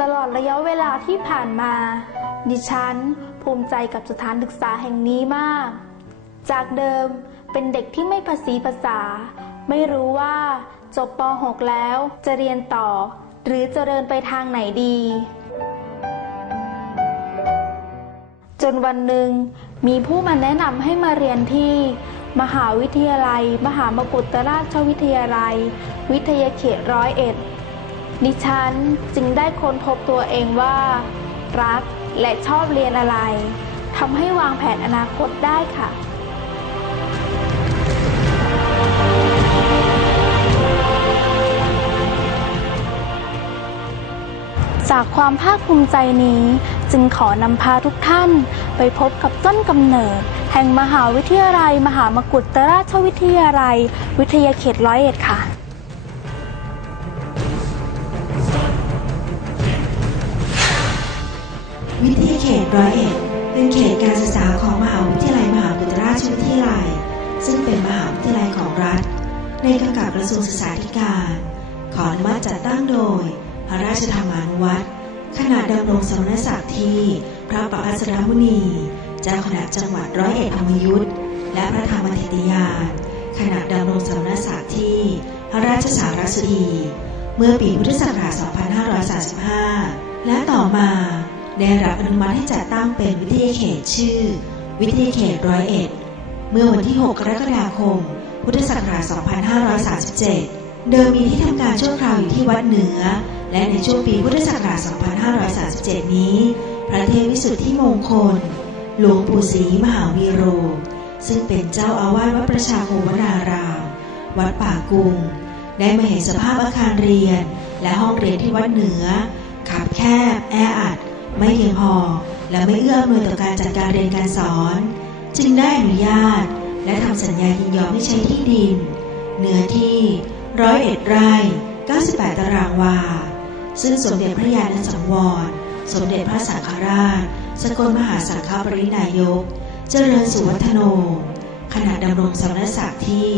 ตลอดระยะเวลาที่ผ่านมา ดิฉันภูมิใจกับสถานศึกษาแห่งนี้มาก จากเดิมเป็นเด็กที่ไม่ภาษีภาษา ไม่รู้ว่าจบป .6 แล้วจะเรียนต่อ หรือจะเดินไปทางไหนดี จนวันหนึ่ง มีผู้มาแนะนำให้มาเรียนที่ มหาวิทยาลัย มหามกุฏราชวิทยาลัย วิทยาเขตร้อยเอ็ด ดิฉันจึงได้ค้นพบตัวเองว่า รักและชอบเรียนอะไรทำให้วางแผนอนาคตได้ค่ะ จากความภาคภูมิใจนี้จึงขอนำพาทุกท่านไปพบกับต้นกำเนิด แห่งมหาวิทยาลัย มหามกุฏราชวิทยาลัย วิทยาเขตร้อยเอ็ดค่ะ วิทยาเขตร้อยเอ็ดเป็นเขตการศึกษาของมหาวิทยาลัยมหาบุตรราชวิทยาลัย ซึ่งเป็นมหาวิทยาลัยของรัฐ ในกำกับกระทรวงศึกษาธิการ ขออนุมัติจัดตั้งโดย พระราชธรรมานุวัตรขณะดำรงสมณศักดิ์ที่พระประภัสรมุนีเจ้าคณะจังหวัดร้อยเอ็ดธรรมยุทธและพระธรรมธิติยานขณะดำรงสมณศักดิ์ที่พระราชสารสดี เมื่อปีพุทธศักราช 2535 และต่อมา ได้รับอนุมัติให้จัดตั้งเป็นวิทยาเขตชื่อ วิทยาเขตร้อยเอ็ดเมื่อวันที่ 6 กรกฎาคม พุทธศักราช 2537 เดิมมีที่ทำการชั่วคราวอยู่ที่วัดเหนือ และในช่วงปีพุทธศักราช 2537 นี้ พระเทพวิสุทธิมงคล หลวงปู่ศรีมหาวีโร ซึ่งเป็นเจ้าอาวาสวัดประชาโควนาราม วัดป่ากุง ได้มาเห็นสภาพอาคารเรียน และห้องเรียนที่วัดเหนือขับแคบแออัด ไม่เพียงพอและไม่เอื้ออำนวยต่อการจัดการเรียนการสอน จึงได้อนุญาต และทำสัญญายินยอมให้ใช้ที่ดิน เนื้อที่ร้อยเอ็ดไร่98 ตารางวา ซึ่งสมเด็จพระยาณสังวร สมเด็จพระสังฆราช สกลมหาสังฆปรินายก เจริญสุวัฒโน ขณะดำรงสมณศักดิ์ที่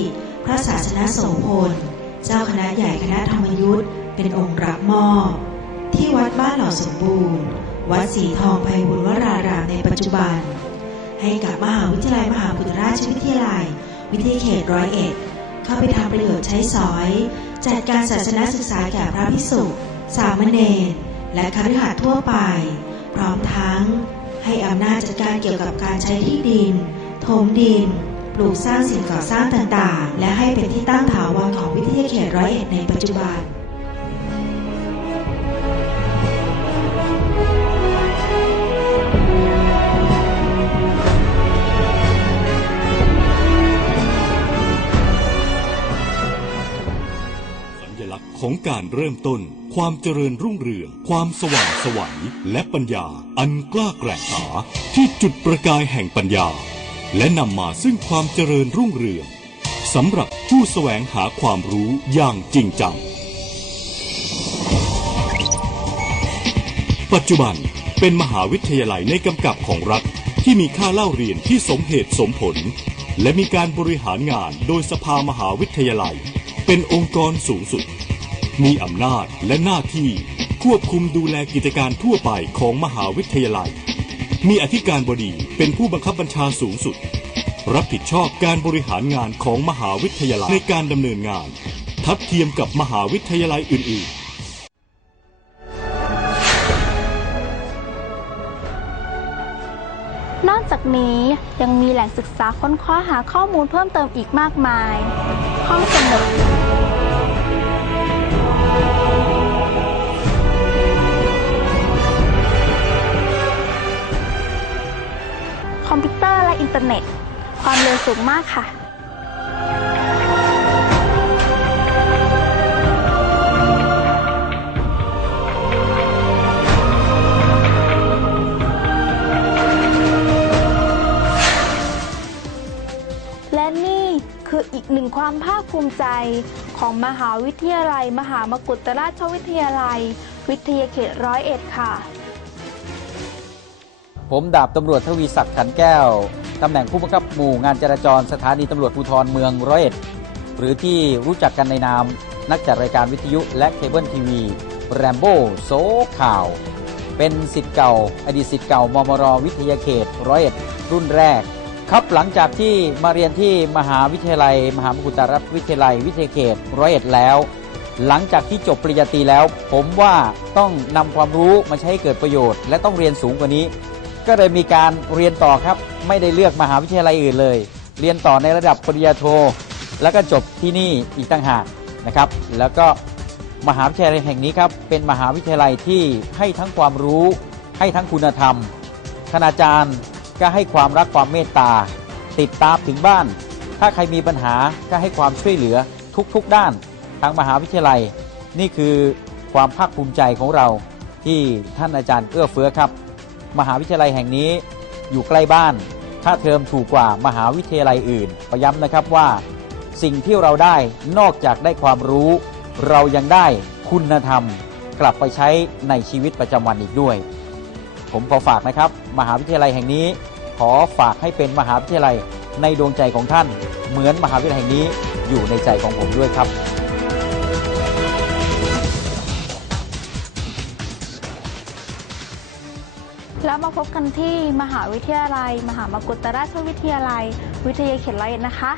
พระศาสนโสพล เจ้าคณะใหญ่คณะธรรมยุทธ์เป็นองค์รับมอบ ที่วัดบ้านหล่อสมบูรณ์ วัดสีทองไพบุญวรารามในปัจจุบัน ให้กับมหาวิทยาลัยมหาบุตรราชวิทยาลัย วิทยาเขตร้อยเอ็ดเข้าไปทำประโยชน์ใช้สอย จัดการศาสนศึกษาแก่พระภิกษุ สามเณรและคฤหัสถ์ทั่วไป พร้อมทั้ง ให้อำนาจจัดการเกี่ยวกับการใช้ที่ดินถมดิน ปลูกสร้างสิ่งก่อสร้างต่างๆ และให้เป็นที่ตั้งถาวรของวิทยาเขตร้อยเอ็ดในปัจจุบัน ของการเริ่มต้น ความเจริญรุ่งเรือง ความสว่างไสวัยและปัญญาอันกล้าแกร่งหาที่จุดประกายแห่งปัญญา และนำมาซึ่งความเจริญรุ่งเรืองสำหรับผู้แสวงหาความรู้อย่างจริงจัง ปัจจุบันเป็นมหาวิทยาลัยในกำกับของรัฐที่มีค่าเล่าเรียนที่สมเหตุสมผล และมีการบริหารงานโดยสภามหาวิทยาลัย เป็นองค์กรสูงสุด มีอำนาจและหน้าที่ควบคุมดูแลกิจการทั่วไปของมหาวิทยาลัย มีอธิการบดีเป็นผู้บังคับบัญชาสูงสุด รับผิดชอบการบริหารงานของมหาวิทยาลัยในการดำเนินงาน ทัดเทียมกับมหาวิทยาลัยอื่น ๆนอกจากนี้ยังมีแหล่งศึกษาค้นคว้าหาข้อมูลเพิ่มเติมอีกมากมาย ห้องสมุด อมพิวเตอร์และอินเทอร์เน็ต ความเร็วสูงมากค่ะ และนี่คืออีกหนึ่งความภาคภูมิใจของมหาวิทยาลัย มหามกุฏราชวิทยาลัย วิทยาเขตร้อยเอ็ดค่ะ ผมดาบตำรวจทวีศักดิ์ขันแก้ว ตำแหน่งผู้บังคับหมู่งานจราจรสถานีตำรวจภูธรเมืองร้อยเอ็ด หรือที่รู้จักกันในนาม นักจัดรายการวิทยุและเคเบิลทีวีแรมโบ้โซข่าว เป็นสิทธิ์เก่า อดีตสิทธิ์เก่ามมรวิทยาเขตร้อยเอ็ด รุ่นแรก ครับหลังจากที่มาเรียนที่มหาวิทยาลัย มหามกุฏรวิทยาลัยวิทยาเขตร้อยเอ็ดแล้วหลังจากที่จบปริญญาตรีแล้ว ผมว่าต้องนำความรู้มาใช้ให้เกิดประโยชน์ และต้องเรียนสูงกว่านี้ ก็เลยมีการเรียนต่อครับ ไม่ได้เลือกมหาวิทยาลัยอื่นเลย เรียนต่อในระดับปริญญาโท แล้วก็จบที่นี่อีกต่างหากนะครับ แล้วก็มหาวิทยาลัยแห่งนี้ครับเป็นมหาวิทยาลัยที่ให้ทั้งความรู้ให้ทั้งคุณธรรมคณาจารย์ก็ให้ความรักความเมตตา ติดตามถึงบ้าน ถ้าใครมีปัญหาก็ให้ความช่วยเหลือทุกๆด้านทางมหาวิทยาลัย นี่คือความภาคภูมิใจของเราที่ท่านอาจารย์เอื้อเฟื้อครับ มหาวิทยาลัยแห่งนี้อยู่ใกล้บ้าน ค่าเทอมถูกกว่ามหาวิทยาลัยอื่นประย้ำนะครับว่า สิ่งที่เราได้นอกจากได้ความรู้ เรายังได้คุณธรรมกลับไปใช้ในชีวิตประจำวันอีกด้วย ผมขอฝากนะครับ มหาวิทยาลัยแห่งนี้ ขอฝากให้เป็นมหาวิทยาลัยในดวงใจของท่าน เหมือนมหาวิทยาลัยแห่งนี้อยู่ในใจของผมด้วยครับ แล้วมาพบกันที่มหาวิทยาลัย มหามกุฏราชวิทยาลัย วิทยาเขตร้อยเอ็ดนะคะ